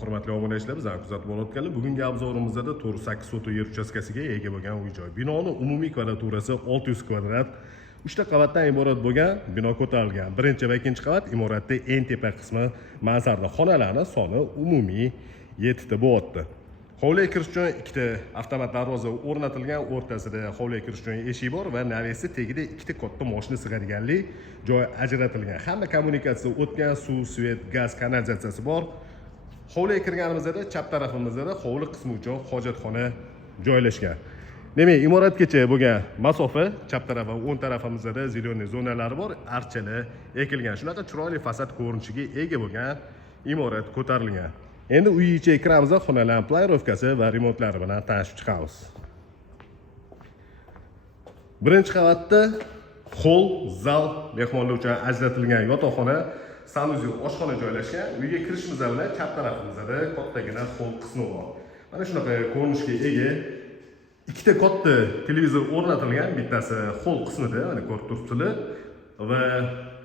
hurmatli obunachilar, bizlarni kuzatib olayotganlar. Bugungi obzorimizda 4.8 sotuv yer uchastkasiga ega bo'lgan uy-joy. Binoning umumiy kvadraturasi 600 kvadrat. 3 ta qavatdan iborat bo'lgan bino ko'tarilgan. Birinchi va ikkinchi qavat imoratda eng tepa qismi mansarda. Xonalarning soni umumiy 7 ta bo'lyapti. Hovliga kirish uchun ikkita avtomat darvoza o'rnatilgan, o'rtasida hovliga kirish uchun eshik bor va navesi tegida ikkita katta mashina sig'adiganlik joy ajratilgan. Hamma kommunikatsiya o'tgan, suv, svet, gaz, kanalizatsiyasi bor. Hovliga kirganimizda chap tarafimizda hovli qismi uchun hojatxona joylashgan. Demak, imoratgacha bo'lgan masofa chap taraf va o'ng tarafimizda zeleniy zonalari bor, archalar ekilgan. Shunaqa chiroyli fasad ko'rinishiga ega bo'lgan imorat ko'tarilgan. Endi uy ichiga kiramiz, xonalar playirovkasi va remontlari bilan tanishib chiqamiz. Birinchi qavatda hol, zal, mehmonlar uchun ajratilgan yotoqxona, sanuzel, oshxona joylashgan. Uyga kirishimiz bilan chap tarafimizda kattagina hol qismi bor. Mana shunaqa ko'rinishga ega ikkita katta televizor o'rnatilgan, bittasi hol qismida, mana ko'rib turibsizlar, va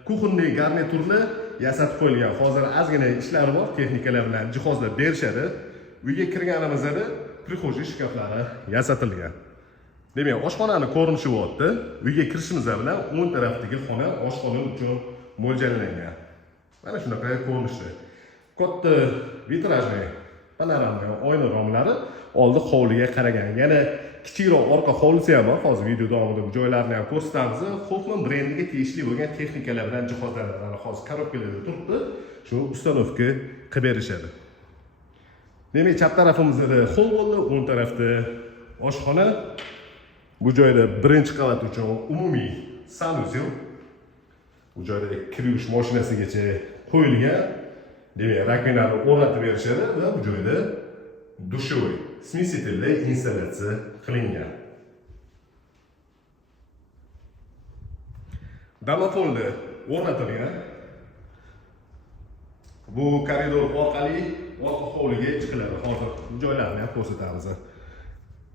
kuxonniy garniturlar yasatib qo'yilgan. Hozir ozgina ishlar bor, texnikalar bilan jihozlar berishadi. Uyga kirganimizda prixo'jiy shkaflari yasatilgan. Demak, oshxonaning ko'rinishi bo'lyapti. Uyga kirishimiz bilan o'ng tarafdagi xona oshxona uchun mo'ljallangan. Mana shunaqa ko'rinishda. Katta vitrajli panorama oyna romlari oldi hovliga qaragan. Yana kichikroq orqa hovlisi ham bor. Hozir video davomida bu joylarni ham ko'rsatamiz. Hoffman brendiga tegishli bo'lgan texnikalar bilan jihozlanadi. Hozir korobkalarda turibdi. Shu ustanovka qilib berishadi. Demak, chap tarafimizda hol bo'ldi, o'ng tarafda oshxona. Bu joyda birinchi qavat uchun umumiy sanuzel. Bu joyda kirish mashinasigacha qo'yilgan. Demak, rakovinalarni o'rnatib berishadi va bu joyda dushovoy, smesitelli installyatsiya qilingan. Domofonlar o'rnatilgan. Bu koridor orqali orqa hovliga chiqiladi. Hozir bu joylarni ham ko'rsatamiz.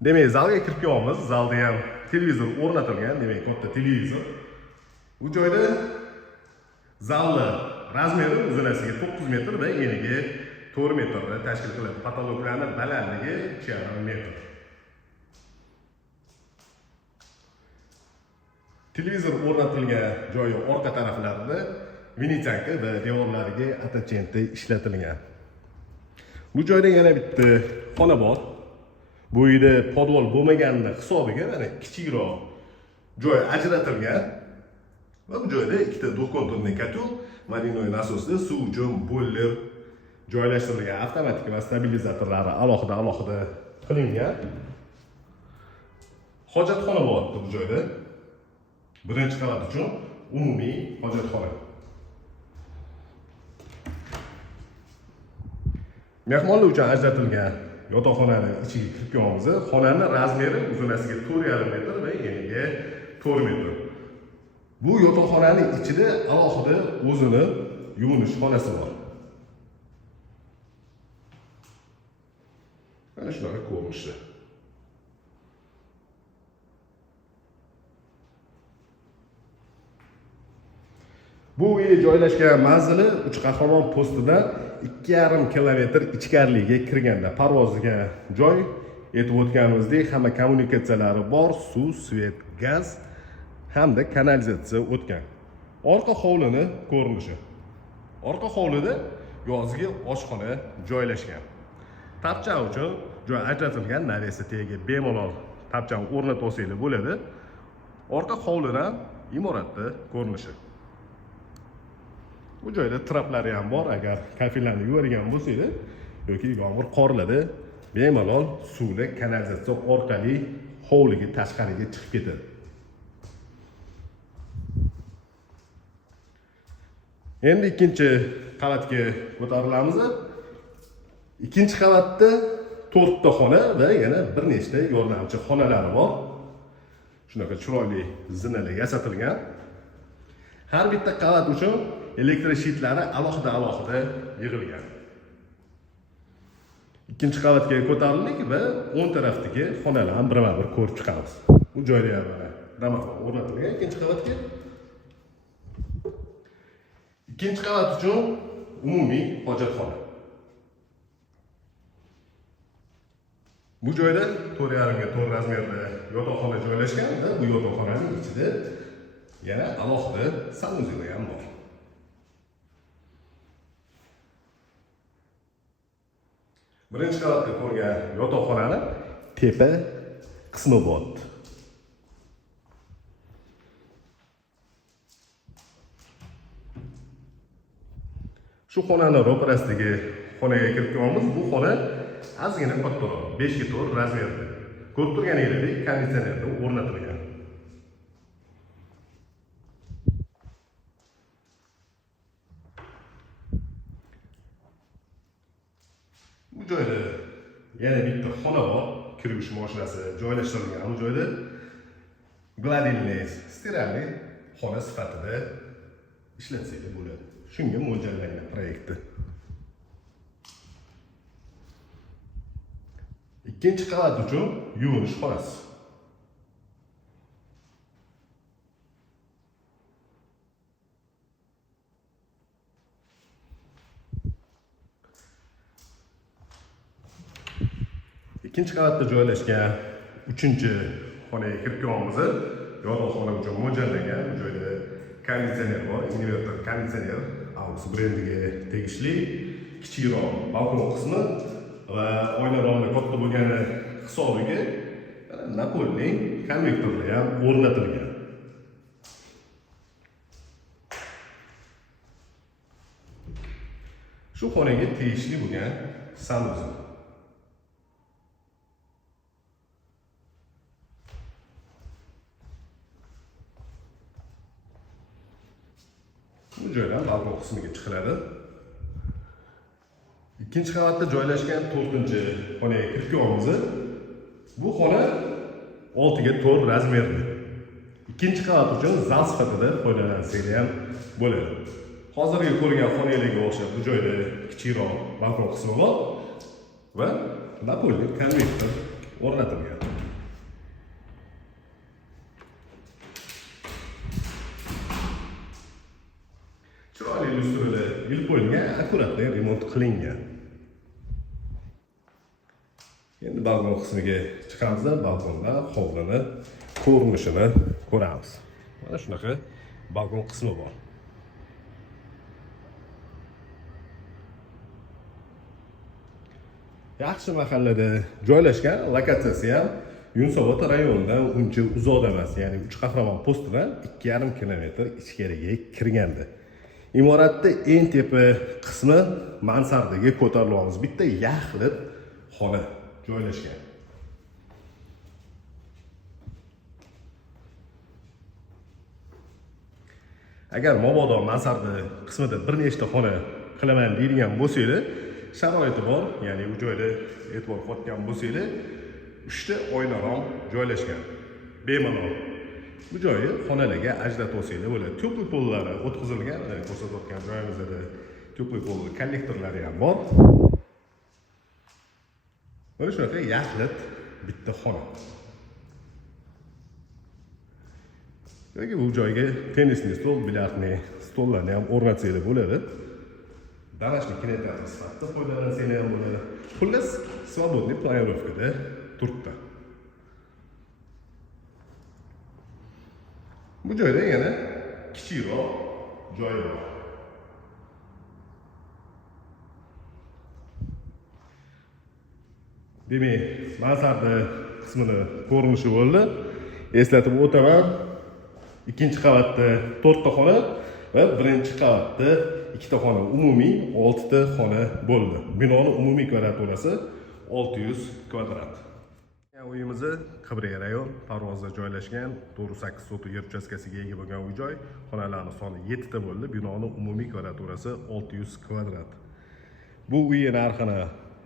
Demak, zalga kirib kelamiz. Zalda ham televizor o'rnatilgan, demak, katta televizor. Bu joyda zalni razmeri uzunasiga 9 metr va eniga 4 metrni tashkil qiladi. Patologlarning balandligi 2,5 metr. Televizor o'rnatilgan joyi orqa taraflarida venetsanka va devorlariga attachenti ishlatilgan. Bu joyda yana bitta xona bor. Bu uyda podvol bo'lmaganining hisobiga mana kichikroq joy ajratilgan. Va bu joyda ikkita do'kontorli kotel, marinoy nasosli suv uchun boiler joylashtirilgan. Avtomatik va stabilizatorlari alohida qilingan. Hojatxona bo'lyapti bu joyda. Birinchi qavat uchun umumiy hojatxona. Mehmonlar uchun ajratilgan yotoqxonaning ichiga kirib kelamiz. Xonaning razmeri uzunasiga 4,5 metr va eniga 4 metr. Bu yotoqxonaning ichida alohida o'zini yuvinish xonasi bor. Mana shunaqa ko'rinishda. Bu uyga joylashgan manzili Uchqahramon postidan 2,5 kilometr ichkariga kirganda parvozga joy aytib o'tganimizdek, hamma kommunikatsiyalari bor, suv, svet, gaz hamda kanalizatsiya o'tgan. Orqa hovlini ko'rinishi. Orqa hovlida yozgi oshxona joylashgan. Tapchan uchun joy ajratilgan, navesi tagiga bemalol tapchan o'rnatib olsanglar bo'ladi. Orqa hovlidan imoratda ko'rinishi. Bu joyda traplari ham bor, agar kafillarni yuvargan bo'lsanglar yoki yomg'ir qorlarda bemalol suvli kanalizatsiya orqali hovliga tashqariga chiqib ketadi. Endi ikkinchi qavatga ko'tarilamiz. Ikkinchi qavatda 4 ta xona va yana bir nechta yordamchi xonalari bor. Shunaqa chiroyli zinalar yasatilgan. Har bitta qavat uchun elektr shitlari alohida yig'ilgan. Ikkinchi qavatga ko'tarildik va o'ng tarafdagi xonalarni birma-bir ko'rib chiqamiz. Bu joyda ham mana domofon o'rnatilgan ikkinchi qavatga. Ikkinchi qavat uchun umumiy hojatxona. Bu joyda 4,5 ga 4 razmerda yotoqxona joylashgan va bu yotoqxonaning ichida yana alohida sanuzel ham bor. Birinchi qavatda ko'rgan yotoqxonani tepa qismi bor. Shu xonani ro'parasidagi xonaga kirib kelamiz. Bu xona ozgina kattaroq, 5 ga 4 razmerda. Ko'rib turganingizdek, konditsionerda o'rnatilgan. Bu joyda yana bitta xona bor. Kir yuvish mashinasi joylashtirilgan. Bu joyda gladilniy, stiralniy xona sifatida ishlatsangiz bo'ladi. Shunga mo'ljallangan proyektda. Ikkinchi qavat uchun yuvinish xonasi. Ikkinchi qavatda joylashgan 3-xonaga kirib kelamiz. Yotoqxona uchun mo'ljallangan. Bu joyda konditsioner bor, inverter konditsioner, Aux brendiga tegishli kichikroq balkon qismi va oyna romli katta bo'lgani hisobiga napolning konvektorlari ham o'rnatilgan. Shu xonaga tegishli bo'lgan sanuzel. Bu joydan balkon qismiga chiqiladi. Ikkinchi qavatda joylashgan 4-xonaga kirib kelamiz. Bu xona 6 ga 4 razmerli. Ikkinchi qavat uchun zal sifatida foydalansangiz ham bo'ladi. Hozirgi ko'rgan xonalarga o'xshab bu joyda kichikroq balkon qismi bor va napolnik konvektor o'rnatilgan. Chiroyli lyustralar ilib qo'yilgan, akkuratli remont qilingan. Endi balkon qismiga chiqamiz, balkonda hovlini ko'rinishini ko'ramiz. Mana shunaqa balkon qismi bor. Yaxshi mahallada joylashgan, lokatsiyasi ham Yunusobod rayonidan uncha uzoqda emas, ya'ni 3 Qahramon postidan 2,5 kilometr ichkariga kirganda. Imoratda eng tepa qismi mansardaga ko'tarilamiz. Bitta yaxlit xona joylashgan. Agar mabodo mansarda qismida bir nechta xona qilaman deydigan bo'lsangiz, sharoiti bor, ya'ni bu joyda e'tibor qo'ygan bo'lsangiz, 3 ta oynarom joylashgan. Bemalol bu joyi xonalarga ajratib olsangiz bo'ladi. Tepli pollari o'tkazilgan, ko'rsatayotgan joyimizda tepli pol kollektorlari ham bor. Mana shunaqa yaxlit bitta xona. Yoki bu joyga tennisli stol, bilyardli stollarni ham o'rnatsangiz bo'ladi. Danashli kinoteatr sifatida foydalansangiz ham bo'ladi. Xullas, svobodniy planirovkada turibdi. Bu joyda yana kichikroq joy bor. Demak, mansarda qismini ko'rinishi bo'ldi. Eslatib o'taman. Ikkinchi qavatda 4 ta xona va birinchi qavatda 2 ta xona, umumiy 6 ta xona bo'ldi. Binoning umumiy kvadraturasi 600 kvadrat. Uyimiz Qibriy rayon Parvozda joylashgan 408 sotuq yer uchastkasiga ega bo'lgan uy-joy. Xonalarning soni 7 ta bo'ldi. Binoning umumiy kvadraturasi 600 kvadrat. Bu uy narxini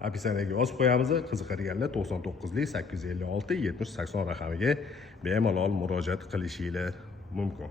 opisiyaga yozib qo'yamiz. Qiziqadiganlar 99 856 70 80 raqamiga bemalol murojaat qilishingiz mumkin.